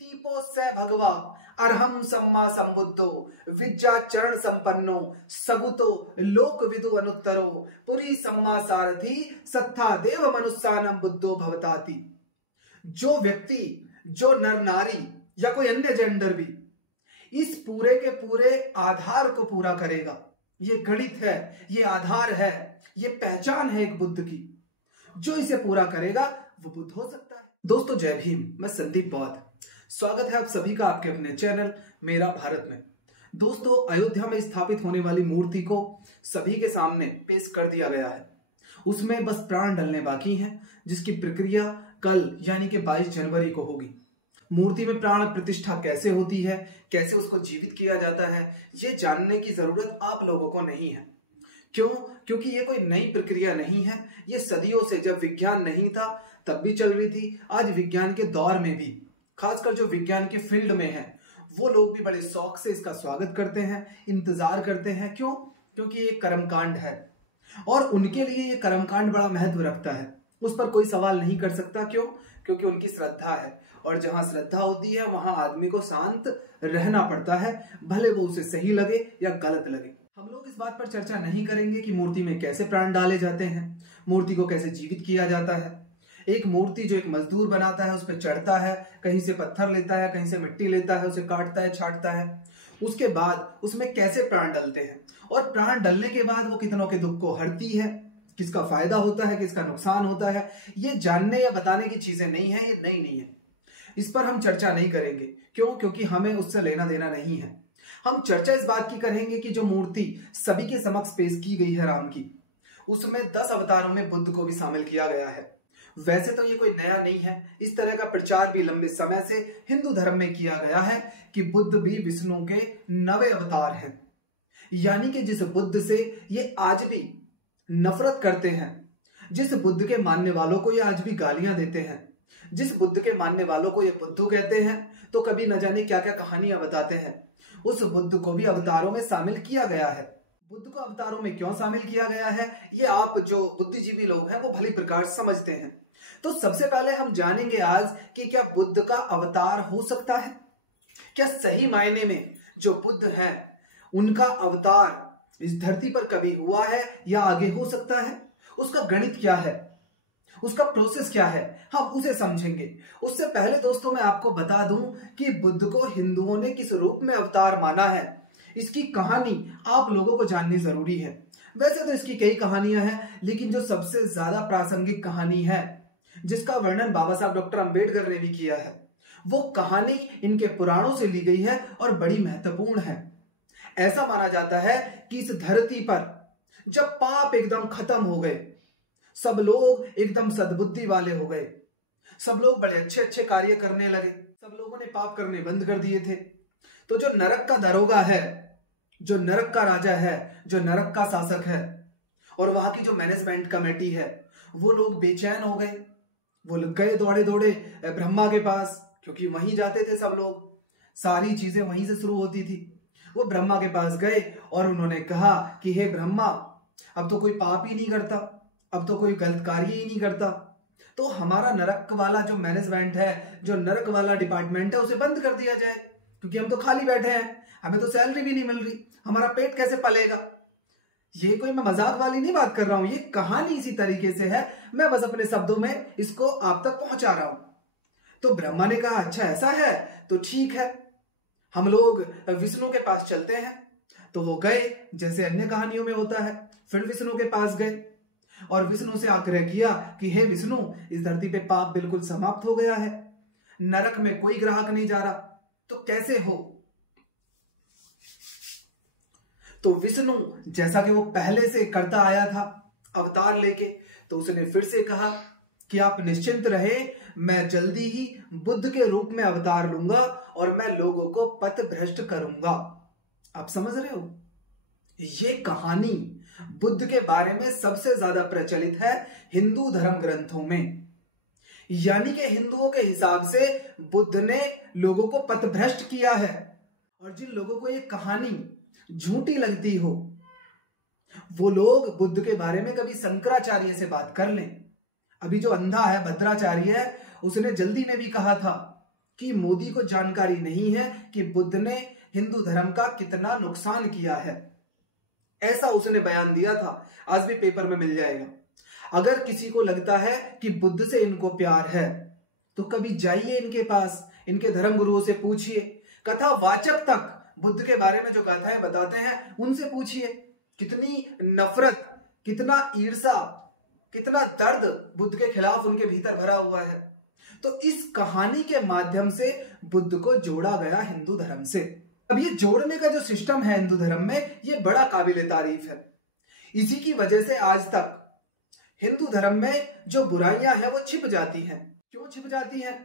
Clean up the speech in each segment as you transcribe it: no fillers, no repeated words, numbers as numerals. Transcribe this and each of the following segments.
दीपो स भगवा अरहम सम्मा संबुद्धो विद्या चरण संपन्नो सगुतो लोक विदु अनुत्तरो पुरी सम्मा सारथी सत्था देव मनुष्यानम बुद्धो भवताति। जो व्यक्ति, जो नर नारी या कोई अन्य जेंडर भी इस पूरे के पूरे आधार को पूरा करेगा, ये गणित है, ये आधार है, ये पहचान है एक बुद्ध की, जो इसे पूरा करेगा वो बुद्ध हो सकता है। दोस्तों जय भीम, मैं संदीप बौद्ध, स्वागत है आप सभी का आपके अपने चैनल मेरा भारत में। दोस्तों अयोध्या में स्थापित होने वाली मूर्ति को सभी के सामने पेश कर दिया गया है। उसमें बस प्राण डलने बाकी हैं, जिसकी प्रक्रिया कल यानी कि 22 जनवरी को होगी। मूर्ति में प्राण प्रतिष्ठा कैसे होती है, कैसे उसको जीवित किया जाता है, ये जानने की जरूरत आप लोगों को नहीं है। क्यों? क्योंकि ये कोई नई प्रक्रिया नहीं है। ये सदियों से, जब विज्ञान नहीं था तब भी चल रही थी, आज विज्ञान के दौर में भी, खासकर जो विज्ञान के फील्ड में है वो लोग भी बड़े शौक से इसका स्वागत करते हैं, इंतजार करते हैं। क्यों? क्योंकि ये कर्मकांड है और उनके लिए ये कर्मकांड बड़ा महत्व रखता है। उस पर कोई सवाल नहीं कर सकता। क्यों? क्योंकि उनकी श्रद्धा है, और जहां श्रद्धा होती है वहां आदमी को शांत रहना पड़ता है, भले वो उसे सही लगे या गलत लगे। हम लोग इस बात पर चर्चा नहीं करेंगे कि मूर्ति में कैसे प्राण डाले जाते हैं, मूर्ति को कैसे जीवित किया जाता है। एक मूर्ति जो एक मजदूर बनाता है, उस पर चढ़ता है, कहीं से पत्थर लेता है, कहीं से मिट्टी लेता है, उसे काटता है, छांटता है, उसके बाद उसमें कैसे प्राण डलते हैं और प्राण डलने के बाद वो कितनों के दुख को हरती है, किसका फायदा होता है, किसका नुकसान होता है, ये जानने या बताने की चीजें नहीं है, ये नई नहीं है। इस पर हम चर्चा नहीं करेंगे। क्यों? क्योंकि हमें उससे लेना देना नहीं है। हम चर्चा इस बात की करेंगे कि जो मूर्ति सभी के समक्ष पेश की गई है राम की, उसमें 10 अवतारों में बुद्ध को भी शामिल किया गया है। वैसे तो ये कोई नया नहीं है, इस तरह का प्रचार भी लंबे समय से हिंदू धर्म में किया गया है कि बुद्ध भी विष्णु के 9वें अवतार हैं। यानी कि जिस बुद्ध से ये आज भी नफरत करते हैं, जिस बुद्ध के मानने वालों को ये आज भी गालियां देते हैं, जिस बुद्ध के मानने वालों को ये बुद्धू कहते हैं, तो कभी न जाने क्या क्या कहानियां बताते हैं, उस बुद्ध को भी अवतारों में शामिल किया गया है। बुद्ध को अवतारों में क्यों शामिल किया गया है, ये आप जो बुद्धिजीवी लोग हैं वो भली प्रकार समझते हैं। तो सबसे पहले हम जानेंगे आज कि क्या बुद्ध का अवतार हो सकता है? क्या सही मायने में जो बुद्ध हैं उनका अवतार इस धरती पर कभी हुआ है या आगे हो सकता है? उसका गणित क्या है, उसका प्रोसेस क्या है, हम उसे समझेंगे। उससे पहले दोस्तों मैं आपको बता दूं कि बुद्ध को हिंदुओं ने किस रूप में अवतार माना है, इसकी कहानी आप लोगों को जाननी जरूरी है। वैसे तो इसकी कई कहानियां हैं, लेकिन जो सबसे ज्यादा प्रासंगिक कहानी है, जिसका वर्णन बाबा साहब डॉक्टर अंबेडकर ने भी किया है, वो कहानी इनके पुराणों से ली गई है और बड़ी महत्वपूर्ण है। ऐसा माना जाता है कि इस धरती पर जब पाप एकदम खत्म हो गए, सब लोग एकदम सद्बुद्धि वाले हो गए, सब लोग बड़े अच्छे अच्छे कार्य करने लगे, सब लोगों ने पाप करने बंद कर दिए थे, तो जो नरक का दरोगा है, जो नरक का राजा है, जो नरक का शासक है, और वहां की जो मैनेजमेंट कमेटी है, वो लोग बेचैन हो गए। वो लोग गए दौड़े दौड़े ब्रह्मा के पास, क्योंकि वहीं जाते थे सब लोग, सारी चीजें वहीं से शुरू होती थी। वो ब्रह्मा के पास गए और उन्होंने कहा कि हे ब्रह्मा, अब तो कोई पाप ही नहीं करता, अब तो कोई गलत कार्य ही नहीं करता, तो हमारा नरक वाला जो मैनेजमेंट है, जो नरक वाला डिपार्टमेंट है, उसे बंद कर दिया जाए, क्योंकि हम तो खाली बैठे हैं, हमें तो सैलरी भी नहीं मिल रही, हमारा पेट कैसे पलेगा। ये कोई मैं मजाक वाली नहीं बात कर रहा हूं, ये कहानी इसी तरीके से है, मैं बस अपने शब्दों में इसको आप तक पहुंचा रहा हूं। तो ब्रह्मा ने कहा अच्छा ऐसा है तो ठीक है, हम लोग विष्णु के पास चलते हैं। तो वो गए, जैसे अन्य कहानियों में होता है, फिर विष्णु के पास गए और विष्णु से आग्रह किया कि हे विष्णु, इस धरती पे पाप बिल्कुल समाप्त हो गया है, नरक में कोई ग्राहक नहीं जा रहा, तो कैसे हो? तो विष्णु, जैसा कि वो पहले से करता आया था अवतार लेके, तो उसने फिर से कहा कि आप निश्चिंत रहे, मैं जल्दी ही बुद्ध के रूप में अवतार लूंगा और मैं लोगों को पथ भ्रष्ट करूंगा। आप समझ रहे हो? ये कहानी बुद्ध के बारे में सबसे ज्यादा प्रचलित है हिंदू धर्म ग्रंथों में। यानी कि हिंदुओं के हिसाब से बुद्ध ने लोगों को पथ भ्रष्ट किया है। और जिन लोगों को ये कहानी झूठी लगती हो, वो लोग बुद्ध के बारे में कभी शंकराचार्य से बात कर लें। अभी जो अंधा है, भद्राचार्य है, उसने जल्दी में भी कहा था कि मोदी को जानकारी नहीं है कि बुद्ध ने हिंदू धर्म का कितना नुकसान किया है। ऐसा उसने बयान दिया था, आज भी पेपर में मिल जाएगा। अगर किसी को लगता है कि बुद्ध से इनको प्यार है तो कभी जाइए इनके पास, इनके धर्म गुरुओं से पूछिए, कथावाचक तक बुद्ध के बारे में जो गाथाएं बताते हैं उनसे पूछिए। कितनी नफरत, कितना ईर्ष्या, कितना दर्द बुद्ध के खिलाफ उनके भीतर भरा हुआ है। तो इस कहानी के माध्यम से बुद्ध को जोड़ा गया हिंदू धर्म से। अब ये जोड़ने का जो सिस्टम है हिंदू धर्म में, ये बड़ा काबिले तारीफ है। इसी की वजह से आज तक हिंदू धर्म में जो बुराइयां हैं वो छिप जाती हैं। क्यों छिप जाती हैं?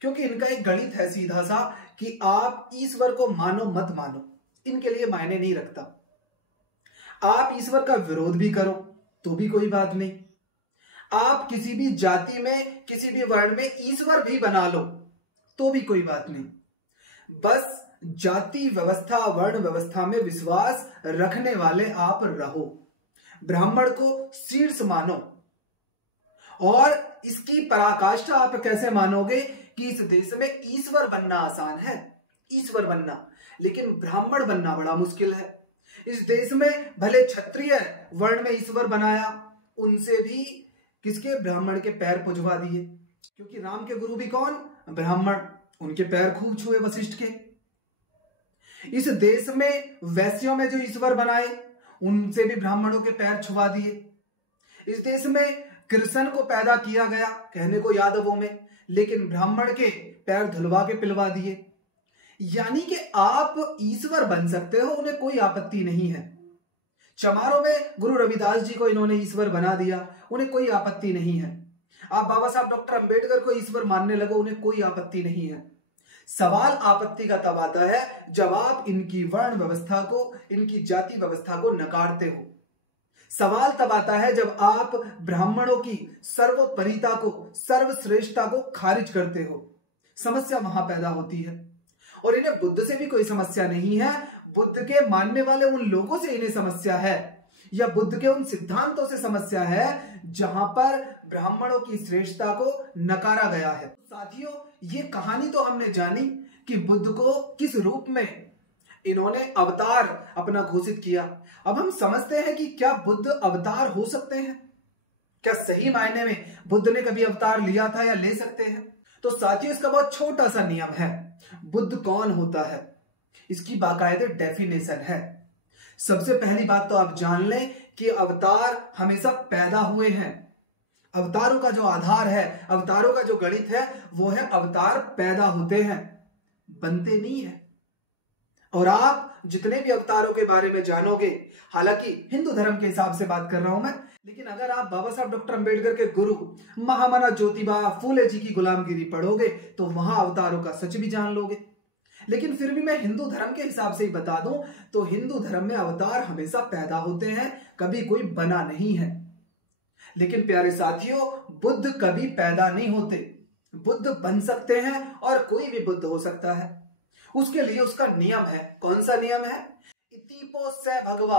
क्योंकि इनका एक गणित है सीधा सा कि आप ईश्वर को मानो मत मानो, इनके लिए मायने नहीं रखता। आप ईश्वर का विरोध भी करो तो भी कोई बात नहीं, आप किसी भी जाति में, किसी भी वर्ण में ईश्वर भी बना लो तो भी कोई बात नहीं। बस जाति व्यवस्था, वर्ण व्यवस्था में विश्वास रखने वाले आप रहो। ब्राह्मण को शीर्ष मानो। और इसकी पराकाष्ठा आप कैसे मानोगे कि इस देश में ईश्वर बनना आसान है, ईश्वर बनना, लेकिन ब्राह्मण बनना बड़ा मुश्किल है। इस देश में भले क्षत्रिय वर्ण में ईश्वर बनाया, उनसे भी किसके? ब्राह्मण के पैर पुजवा दिए। क्योंकि राम के गुरु भी कौन? ब्राह्मण। उनके पैर खूब छुए वशिष्ठ के। इस देश में वैश्यों में जो ईश्वर बनाए, उनसे भी ब्राह्मणों के पैर छुआ दिए। इस देश में कृष्ण को पैदा किया गया, कहने को यादवों में, लेकिन ब्राह्मण के पैर धुलवा के पिलवा दिए। यानी कि आप ईश्वर बन सकते हो, उन्हें कोई आपत्ति नहीं है। चमारों में गुरु रविदास जी को इन्होंने ईश्वर बना दिया, उन्हें कोई आपत्ति नहीं है। आप बाबा साहब डॉक्टर अंबेडकर को ईश्वर मानने लगो, उन्हें कोई आपत्ति नहीं है। सवाल आपत्ति का तब आता है जब आप इनकी वर्ण व्यवस्था को, इनकी जाति व्यवस्था को नकारते हो। सवाल तब आता है जब आप ब्राह्मणों की सर्वोपरिता को, सर्वश्रेष्ठता को खारिज करते हो। समस्या वहां पैदा होती है। और इन्हें बुद्ध से भी कोई समस्या नहीं है, बुद्ध के मानने वाले उन लोगों से इन्हें समस्या है, या बुद्ध के उन सिद्धांतों से समस्या है जहां पर ब्राह्मणों की श्रेष्ठता को नकारा गया है। साथियों, ये कहानी तो हमने जानी कि बुद्ध को किस रूप में इन्होंने अवतार अपना घोषित किया। अब हम समझते हैं कि क्या बुद्ध अवतार हो सकते हैं? क्या सही मायने में बुद्ध ने कभी अवतार लिया था या ले सकते हैं? तो साथियों, इसका बहुत छोटा सा नियम है। बुद्ध कौन होता है, इसकी बाकायदे डेफिनेशन है। सबसे पहली बात तो आप जान लें कि अवतार हमेशा पैदा हुए हैं। अवतारों का जो आधार है, अवतारों का जो गणित है, वो है अवतार पैदा होते हैं, बनते नहीं है। और आप जितने भी अवतारों के बारे में जानोगे, हालांकि हिंदू धर्म के हिसाब से बात कर रहा हूं मैं, लेकिन अगर आप बाबा साहब डॉक्टर अंबेडकर के गुरु महामना ज्योतिबा फूले जी की गुलामगिरी पढ़ोगे तो वहां अवतारों का सच भी जान लोगे। लेकिन फिर भी मैं हिंदू धर्म के हिसाब से ही बता दूं तो हिंदू धर्म में अवतार हमेशा पैदा होते हैं, कभी कोई बना नहीं है। लेकिन प्यारे साथियों, बुद्ध कभी पैदा नहीं होते। बुद्ध बन सकते हैं और कोई भी बुद्ध हो सकता है। उसके लिए उसका नियम है। कौन सा नियम है? इतिपो स भगवा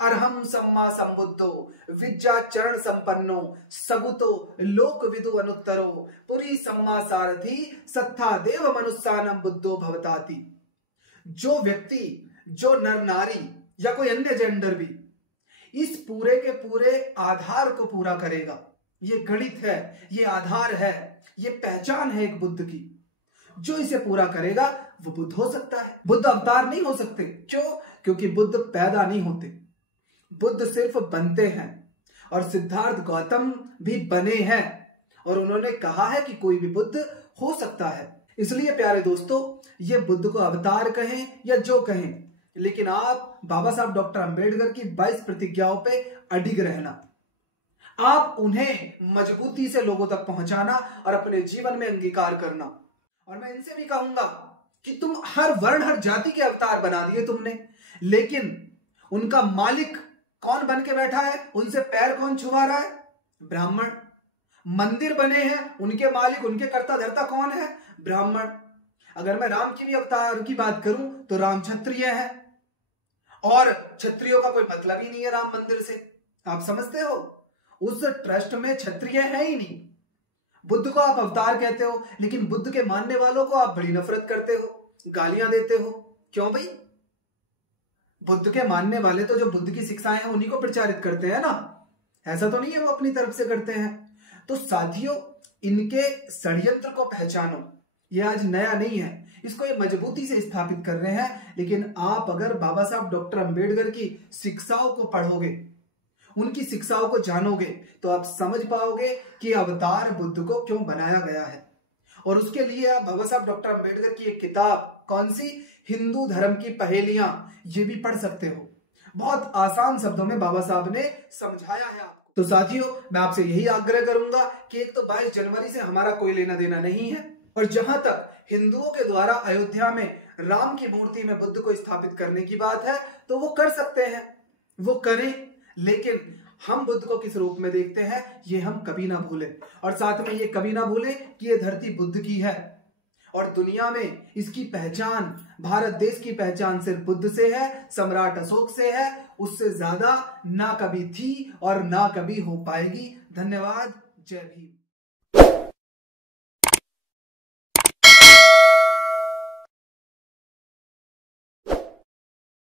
अरहम सम्मा संबुद्धो विद्या चरण संपन्नो सगुतो लोक विदु अनुत्तरो पुरी सम्मा सारथी सत्था देव मनुष्यानम बुद्धो भवताति। जो व्यक्ति, जो नर नारी या कोई अन्य जेंडर भी इस पूरे के पूरे आधार को पूरा करेगा, ये गणित है, ये आधार है, ये पहचान है एक बुद्ध की, जो इसे पूरा करेगा वो बुद्ध हो सकता है। बुद्ध अवतार नहीं हो सकते। क्यों? क्योंकि बुद्ध पैदा नहीं होते, बुद्ध सिर्फ बनते हैं। और सिद्धार्थ गौतम भी बने हैं और उन्होंने कहा है कि कोई भी बुद्ध हो सकता है। इसलिए प्यारे दोस्तों, ये बुद्ध को अवतार कहें या जो कहें, लेकिन आप बाबा साहब डॉक्टर अंबेडकर की 22 प्रतिज्ञाओं पे अडिग रहना, आप उन्हें मजबूती से लोगों तक पहुंचाना और अपने जीवन में अंगीकार करना। और मैं इनसे भी कहूंगा कि तुम हर वर्ण, हर जाति के अवतार बना दिए तुमने, लेकिन उनका मालिक कौन बन के बैठा है? उनसे पैर कौन छुआ रहा है? ब्राह्मण। मंदिर बने हैं, उनके मालिक, उनके कर्ता धर्ता कौन है? ब्राह्मण। अगर मैं राम की भी अवतार की बात करूं तो राम क्षत्रिय है, और क्षत्रियों का कोई मतलब ही नहीं है राम मंदिर से। आप समझते हो? उस ट्रस्ट में क्षत्रिय है ही नहीं। बुद्ध को आप अवतार कहते हो, लेकिन बुद्ध के मानने वालों को आप बड़ी नफरत करते हो, गालियां देते हो। क्यों भाई? बुद्ध के मानने वाले तो जो बुद्ध की शिक्षाएं हैं उन्हीं को प्रचारित करते हैं ना, ऐसा तो नहीं है वो अपनी तरफ से करते हैं। तो साथियों, इनके षड्यंत्र को पहचानो, ये आज नया नहीं है, इसको ये मजबूती से स्थापित कर रहे हैं। लेकिन आप अगर बाबा साहब डॉक्टर अंबेडकर की शिक्षाओं को पढ़ोगे, उनकी शिक्षाओं को जानोगे, तो आप समझ पाओगे कि अवतार बुद्ध को क्यों बनाया गया है। और उसके लिए आप बाबा साहब डॉक्टर अंबेडकर की एक किताब, कौन सी, हिंदू धर्म की पहेलियां, ये भी पढ़ सकते हो। बहुत आसान शब्दों में बाबा साहब ने समझाया है आपको। तो साथियों, मैं आपसे यही आग्रह करूंगा कि एक तो 22 जनवरी से हमारा कोई लेना देना नहीं है, और जहां तक हिंदुओं के द्वारा अयोध्या में राम की मूर्ति में बुद्ध को स्थापित करने की बात है, तो वो कर सकते हैं, वो करें, लेकिन हम बुद्ध को किस रूप में देखते हैं ये हम कभी ना भूलें। और साथ में ये कभी ना भूलें कि ये धरती बुद्ध की है, और दुनिया में इसकी पहचान, भारत देश की पहचान सिर्फ बुद्ध से है, सम्राट अशोक से है, उससे ज्यादा ना कभी थी और ना कभी हो पाएगी। धन्यवाद। जय भीम।